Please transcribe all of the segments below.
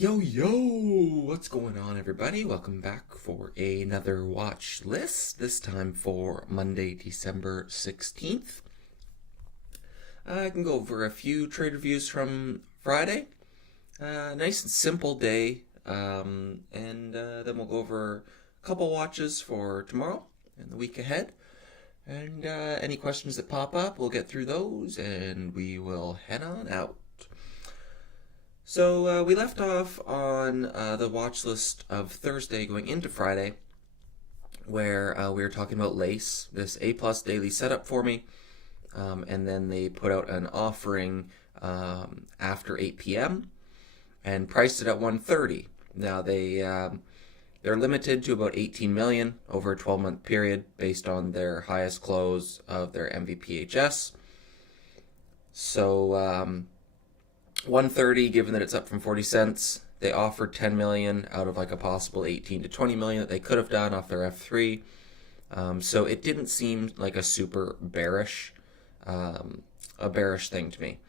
Yo, what's going on, everybody? Welcome back for another watch list, this time for Monday, December 16th. I can go over a few trade reviews from Friday. Nice and simple day, and then we'll go over a couple watches for tomorrow and the week ahead. And any questions that pop up, we'll get through those and we will head on out. So we left off on the watch list of Thursday going into Friday, where we were talking about Lace, this A plus daily setup for me, and then they put out an offering after 8 p.m. and priced it at 130. Now they're limited to about 18 million over a 12-month period based on their highest close of their MVPHS. So 130, given that it's up from 40 cents, they offered 10 million out of like a possible 18 to 20 million that they could have done off their F3. So it didn't seem like a super bearish thing to me.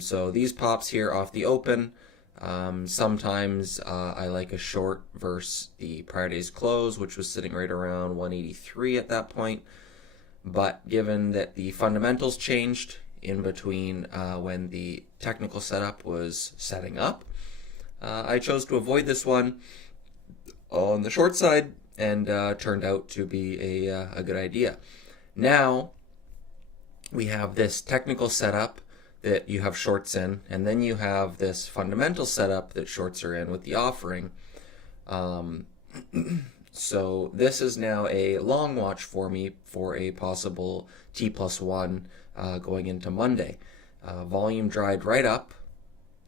So these pops here off the open, sometimes I like a short versus the prior day's close, which was sitting right around 183 at that point. But given that the fundamentals changed in between when the technical setup was setting up, I chose to avoid this one on the short side, and turned out to be a good idea. Now we have this technical setup that you have shorts in, and then you have this fundamental setup that shorts are in with the offering. So this is now a long watch for me for a possible T+1 going into Monday. Volume dried right up,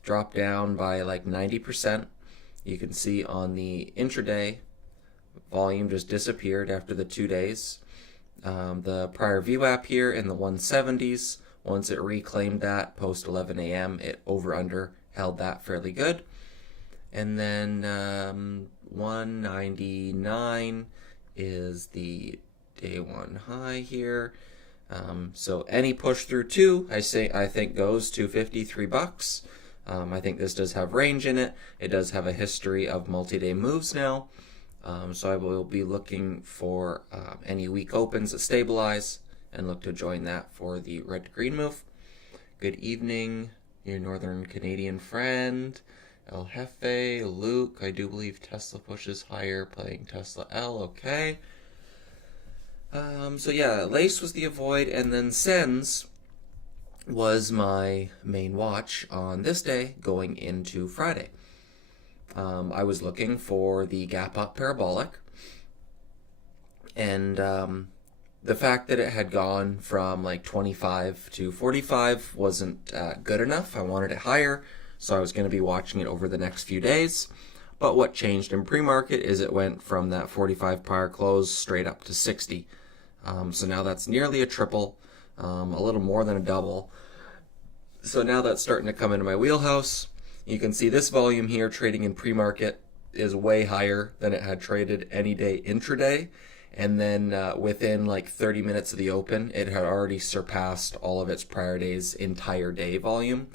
dropped down by like 90%. You can see on the intraday, volume just disappeared after the 2 days. The prior VWAP here in the 170s, once it reclaimed that post 11 a.m., it over-under held that fairly good. And then 199 is the day one high here. So any push through two, I think goes to $53. I think this does have range in it. It does have a history of multi-day moves now. So I will be looking for any weak opens that stabilize and look to join that for the red to green move. Good evening, your Northern Canadian friend. El Jefe, Luke, I do believe Tesla pushes higher, playing Tesla L, okay. So yeah, Lace was the avoid, and then Sens was my main watch on this day going into Friday. I was looking for the gap up parabolic, and the fact that it had gone from like 25 to 45 wasn't good enough. I wanted it higher, so I was going to be watching it over the next few days. But what changed in pre-market is it went from that 45 prior close straight up to 60. So now that's nearly a triple, a little more than a double. So now that's starting to come into my wheelhouse. You can see this volume here trading in pre-market is way higher than it had traded any day intraday. And then within like 30 minutes of the open, it had already surpassed all of its prior day's entire day volume.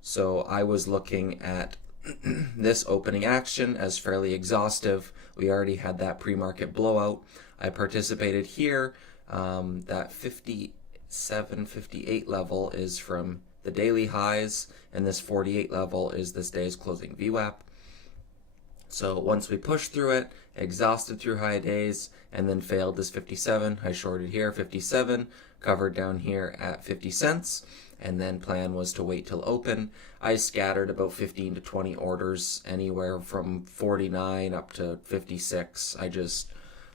So I was looking at this opening action as fairly exhaustive. We already had that pre-market blowout. I participated here. That 57, 58 level is from the daily highs, and this 48 level is this day's closing VWAP. So once we pushed through it, exhausted through high days, and then failed this 57, I shorted here, 57, covered down here at 50 cents, and then plan was to wait till open. I scattered about 15 to 20 orders, anywhere from 49 up to 56.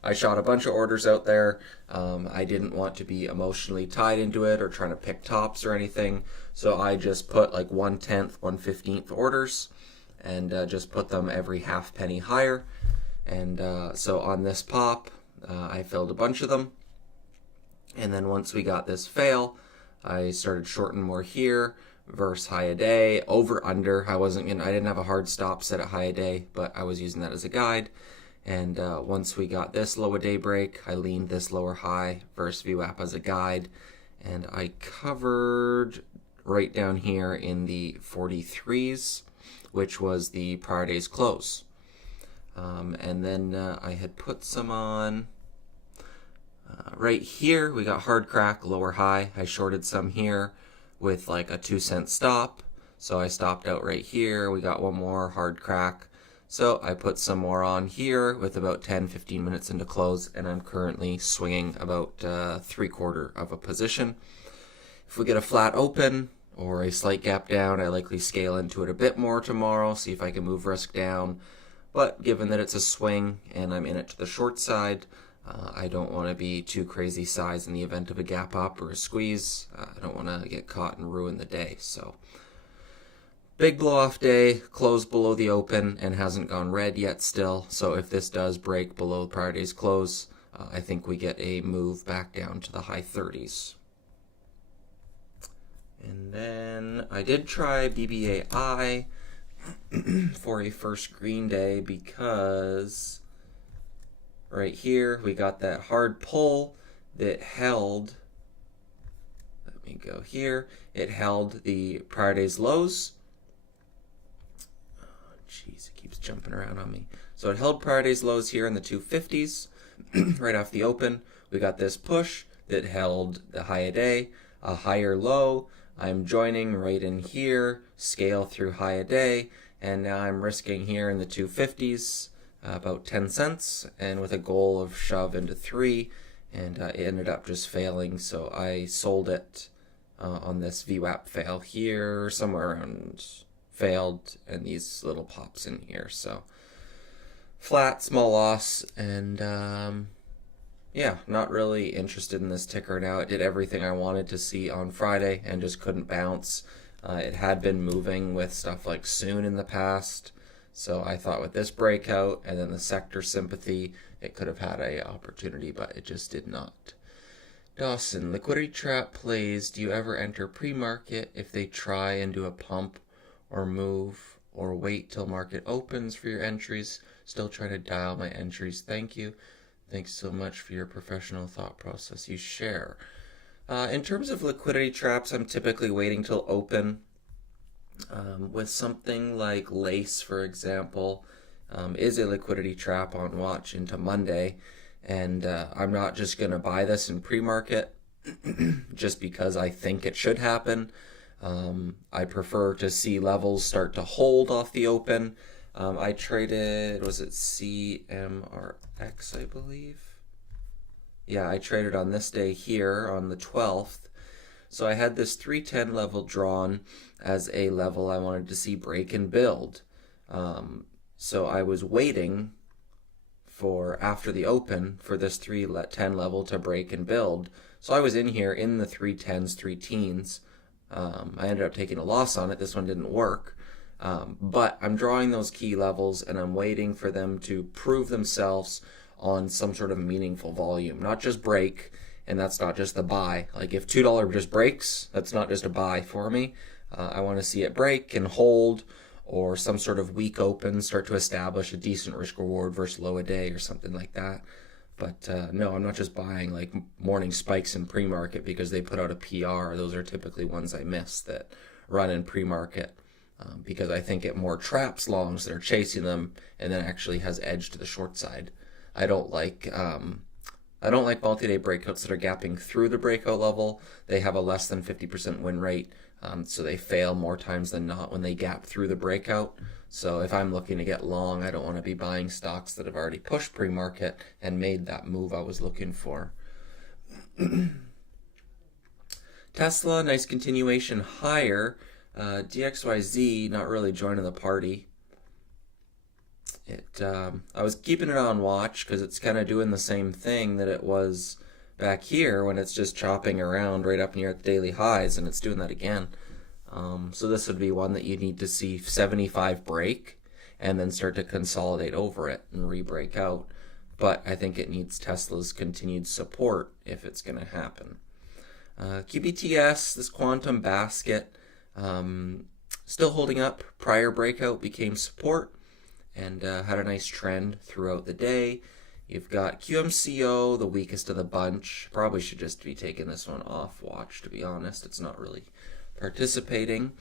I shot a bunch of orders out there. I didn't want to be emotionally tied into it or trying to pick tops or anything, so I just put like 1/10, 1/15 orders, and just put them every half penny higher. And so on this pop, I filled a bunch of them. And then once we got this fail, I started shorting more here versus high a day, over under. I didn't have a hard stop set at high a day, but I was using that as a guide. And once we got this low a day break, I leaned this lower high versus VWAP as a guide, and I covered right down here in the 43s which was the prior day's close. And then I had put some on right here. We got hard crack, lower high. I shorted some here with like a 2-cent stop. So I stopped out right here. We got one more hard crack. So I put some more on here with about 10-15 minutes into close, and I'm currently swinging about 3/4 of a position. If we get a flat open or a slight gap down, I likely scale into it a bit more tomorrow, see if I can move risk down. But given that it's a swing and I'm in it to the short side, I don't want to be too crazy size in the event of a gap up or a squeeze. I don't want to get caught and ruin the day. So big blow off day, closed below the open and hasn't gone red yet still. So if this does break below prior day's close, I think we get a move back down to the high 30s. And then I did try BBAI for a first green day because right here we got that hard pull that held, let me go here, it held the prior day's lows. Oh jeez, it keeps jumping around on me. So it held prior day's lows here in the 250s right off the open. We got this push that held the high a day, a higher low. I'm joining right in here, scale through high a day, and now I'm risking here in the 250s, about 10 cents, and with a goal of shove into 3, and it ended up just failing, so I sold it on this VWAP fail here, somewhere around failed, and these little pops in here, so flat, small loss, and yeah, not really interested in this ticker now. It did everything I wanted to see on Friday and just couldn't bounce. It had been moving with stuff like Soon in the past, so I thought with this breakout and then the sector sympathy, it could have had a opportunity, but it just did not. Dawson, liquidity trap plays. Do you ever enter pre-market if they try and do a pump or move, or wait till market opens for your entries? Still trying to dial my entries. Thank you. Thanks so much for your professional thought process you share. In terms of liquidity traps, I'm typically waiting till open. With something like Lace, for example, is a liquidity trap on watch into Monday. And I'm not just going to buy this in pre-market just because I think it should happen. I prefer to see levels start to hold off the open. I traded, was it CMRX, I believe? Yeah, I traded on this day here on the 12th. So I had this 310 level drawn as a level I wanted to see break and build. So I was waiting for after the open for this 310 level to break and build. So I was in here in the 310s, 3-teens. I ended up taking a loss on it. This one didn't work. But I'm drawing those key levels and I'm waiting for them to prove themselves on some sort of meaningful volume, not just break, and that's not just the buy. Like if $2 just breaks, that's not just a buy for me. I want to see it break and hold, or some sort of weak open start to establish a decent risk reward versus low a day or something like that. But no, I'm not just buying like morning spikes in pre-market because they put out a PR. Those are typically ones I miss that run in pre-market. Because I think it more traps longs that are chasing them and then actually has edge to the short side. I don't like multi-day breakouts that are gapping through the breakout level. They have a less than 50% win rate, so they fail more times than not when they gap through the breakout. So if I'm looking to get long, I don't want to be buying stocks that have already pushed pre-market and made that move I was looking for. Tesla, nice continuation higher. DXYZ not really joining the party. I was keeping it on watch because it's kind of doing the same thing that it was back here when it's just chopping around right up near the daily highs, and it's doing that again. So this would be one that you need to see 75 break and then start to consolidate over it and re-break out. But I think it needs Tesla's continued support if it's going to happen. QBTS, this quantum basket, still holding up. Prior breakout became support and had a nice trend throughout the day. You've got QMCO, the weakest of the bunch. Probably should just be taking this one off watch, to be honest. It's not really participating.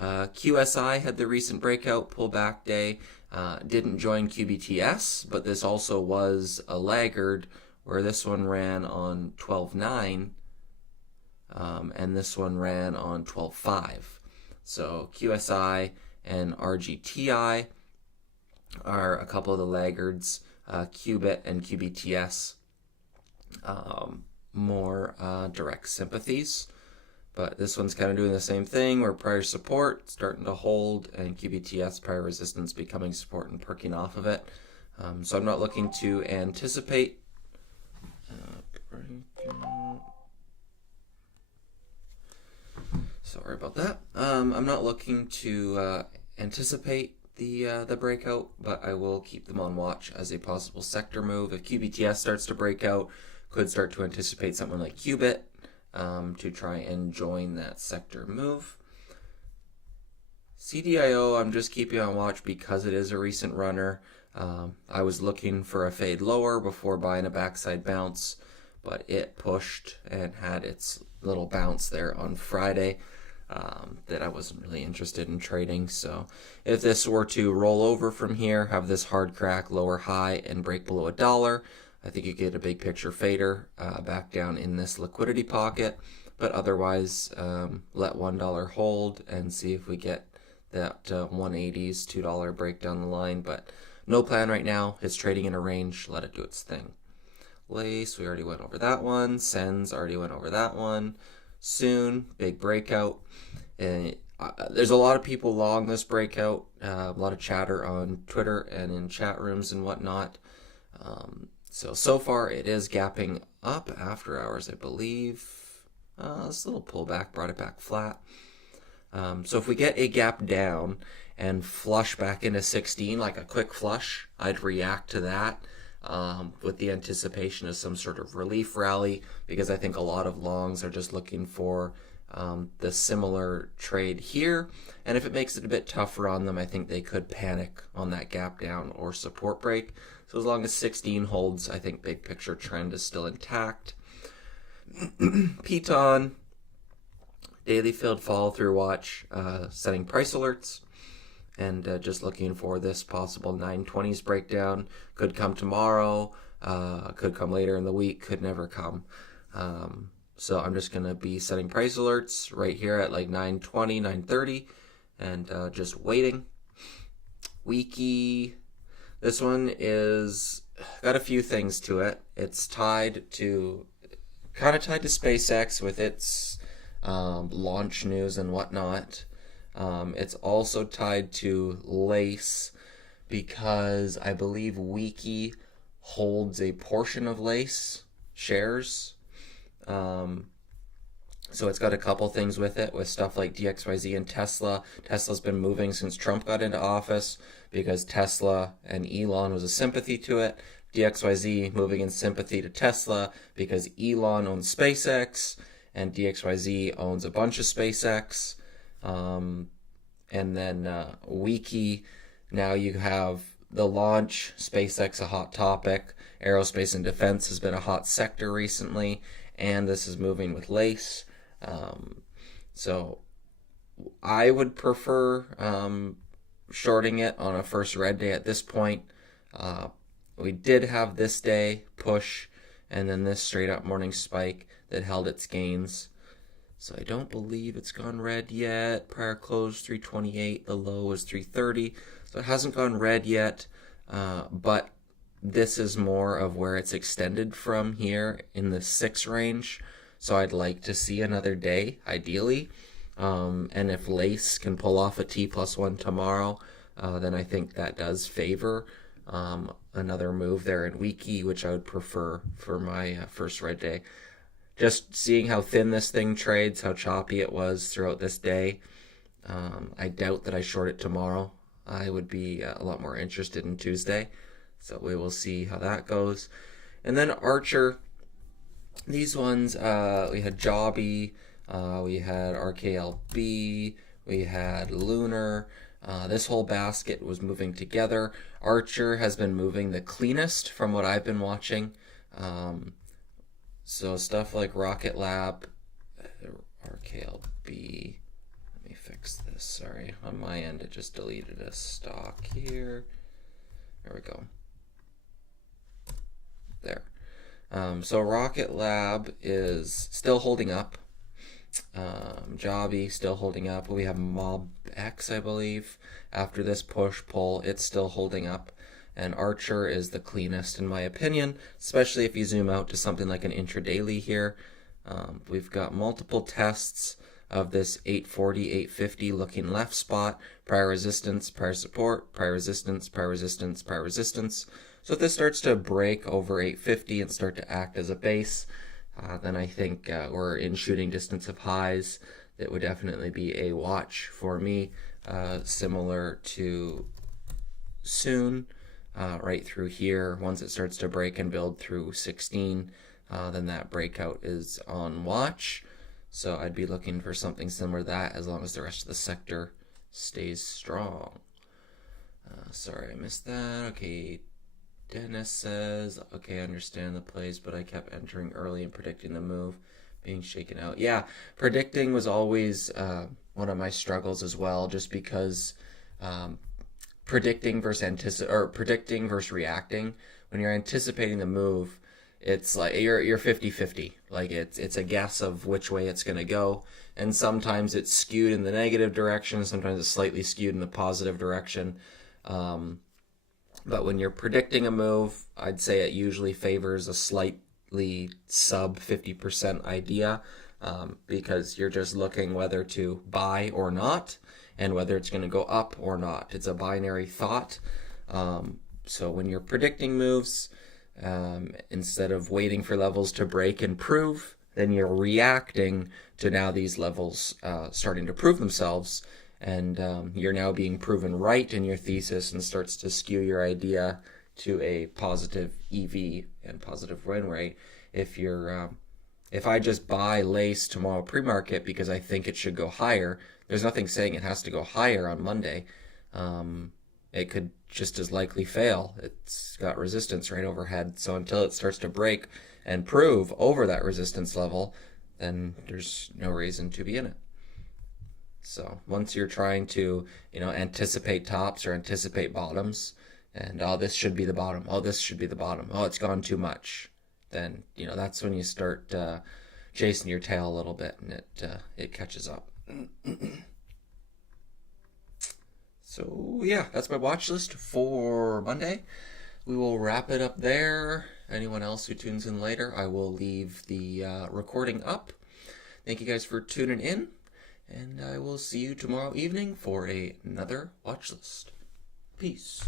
QSI had the recent breakout pullback day. Didn't join QBTS, but this also was a laggard where this one ran on 12.9 and this one ran on 12.5. So QSI and RGTI are a couple of the laggards. Qubit and QBTS more direct sympathies. But this one's kind of doing the same thing where prior support starting to hold and QBTS prior resistance becoming support and perking off of it. So I'm not looking to anticipate. Sorry about that. I'm not looking to anticipate the breakout, but I will keep them on watch as a possible sector move. If QBTS starts to break out, could start to anticipate something like Qubit to try and join that sector move. CDIO, I'm just keeping on watch because it is a recent runner. I was looking for a fade lower before buying a backside bounce, but it pushed and had its little bounce there on Friday that I wasn't really interested in trading. So if this were to roll over from here, have this hard crack, lower high, and break below $1, I think you get a big picture fader back down in this liquidity pocket. But otherwise, let $1 hold and see if we get that 180s, $2 break down the line. But no plan right now. It's trading in a range. Let it do its thing. Lace, we already went over that one. Sens, already went over that one. Soon, big breakout. And there's a lot of people long this breakout. A lot of chatter on Twitter and in chat rooms and whatnot. So far it is gapping up after hours, I believe. This little pullback brought it back flat. So if we get a gap down and flush back into 16, like a quick flush, I'd react to that with the anticipation of some sort of relief rally, because I think a lot of longs are just looking for the similar trade here. And if it makes it a bit tougher on them, I think they could panic on that gap down or support break. So as long as 16 holds, I think big picture trend is still intact. Piton, daily field follow through watch, setting price alerts, and just looking for this possible 920s breakdown. Could come tomorrow, could come later in the week, could never come. So I'm just going to be setting price alerts right here at like 920, 930, and just waiting. Wiki. This one is got a few things to it. It's kind of tied to SpaceX with its launch news and whatnot. It's also tied to Lace because I believe Wiki holds a portion of Lace shares. So it's got a couple things with it, with stuff like DXYZ and Tesla. Tesla's been moving since Trump got into office because Tesla and Elon was a sympathy to it. DXYZ moving in sympathy to Tesla because Elon owns SpaceX and DXYZ owns a bunch of SpaceX. And then Wiki, now you have the launch, SpaceX a hot topic, aerospace and defense has been a hot sector recently, and this is moving with Lace. So I would prefer shorting it on a first red day at this point. We did have this day push and then this straight up morning spike that held its gains. So I don't believe it's gone red yet. Prior close 328, the low was 330. So it hasn't gone red yet, but this is more of where it's extended from here in the 6 range. So I'd like to see another day, ideally. And if Lace can pull off a T+1 tomorrow, then I think that does favor another move there in Wiki, which I would prefer for my first red day. Just seeing how thin this thing trades, how choppy it was throughout this day, I doubt that I short it tomorrow. I would be a lot more interested in Tuesday. So we will see how that goes. And then Archer, these ones, we had Jobby, we had RKLB, we had Lunar. This whole basket was moving together. Archer has been moving the cleanest from what I've been watching. So stuff like Rocket Lab, RKLB, let me fix fix this. Sorry, on my end it just deleted a stock here. There we go. There. So Rocket Lab is still holding up. Jobby still holding up. We have Mob X, I believe. After this push-pull, it's still holding up. And Archer is the cleanest in my opinion, especially if you zoom out to something like an intradaily here. We've got multiple tests of this 840, 850 looking left spot, prior resistance, prior support, prior resistance, prior resistance, prior resistance. So if this starts to break over 850 and start to act as a base, then I think we're in shooting distance of highs. That would definitely be a watch for me, similar to soon, right through here. Once it starts to break and build through 16, then that breakout is on watch. So I'd be looking for something similar to that as long as the rest of the sector stays strong. Sorry, I missed that. Okay, Dennis says, okay, I understand the plays, but I kept entering early and predicting the move being shaken out. Yeah, predicting was always one of my struggles as well, just because predicting versus reacting. When you're anticipating the move, it's like you're 50-50. Like it's a guess of which way it's going to go, and sometimes it's skewed in the negative direction, sometimes it's slightly skewed in the positive direction. But when you're predicting a move, I'd say it usually favors a slightly sub 50% idea, because you're just looking whether to buy or not, and whether it's going to go up or not. It's a binary thought. So when you're predicting moves, instead of waiting for levels to break and prove, then you're reacting to now these levels starting to prove themselves, and you're now being proven right in your thesis, and starts to skew your idea to a positive EV and positive win rate. If I just buy Lace tomorrow pre-market because I think it should go higher, there's nothing saying it has to go higher on Monday. It could just as likely fail. It's got resistance right overhead. So until it starts to break and prove over that resistance level, then there's no reason to be in it. So once you're trying to, anticipate tops or anticipate bottoms, and this should be the bottom, this should be the bottom, it's gone too much, then that's when you start chasing your tail a little bit, and it catches up. So yeah, that's my watch list for Monday. We will wrap it up there. Anyone else who tunes in later, I will leave the recording up. Thank you guys for tuning in, and I will see you tomorrow evening for another watch list. Peace.